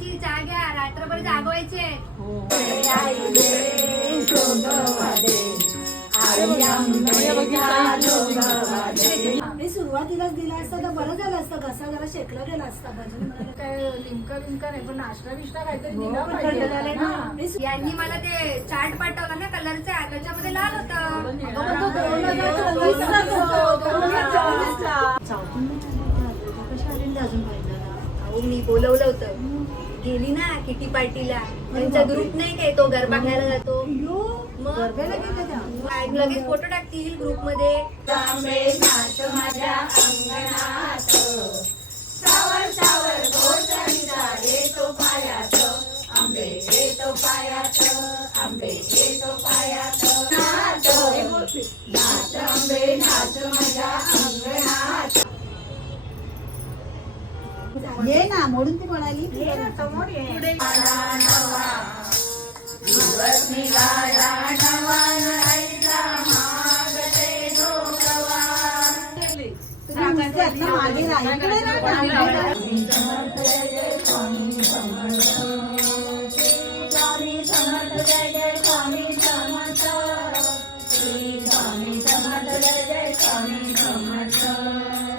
आजी चहा घ्या, रात्रभर जागवायचे. सुरुवातीलाच दिला असता तर बरं झालं असतं, घसा जरा शेकला गेला असता. काय लिमका नाही पण नाश्ता बिष्टा काहीतरी दिला पाहिजे. यांनी मला ते चार्ट पाठवला ना कलरचा, त्याच्यामध्ये लाल होतं. मी बोलवलं होतं, गेली ना किटी पार्टीला. त्यांचा ग्रुप नाही काय, तो गरबा खेळायला जातो. मग लगेच फोटो टाकतील ग्रुप मध्ये. ये ना मोडून ती म्हणाली मागे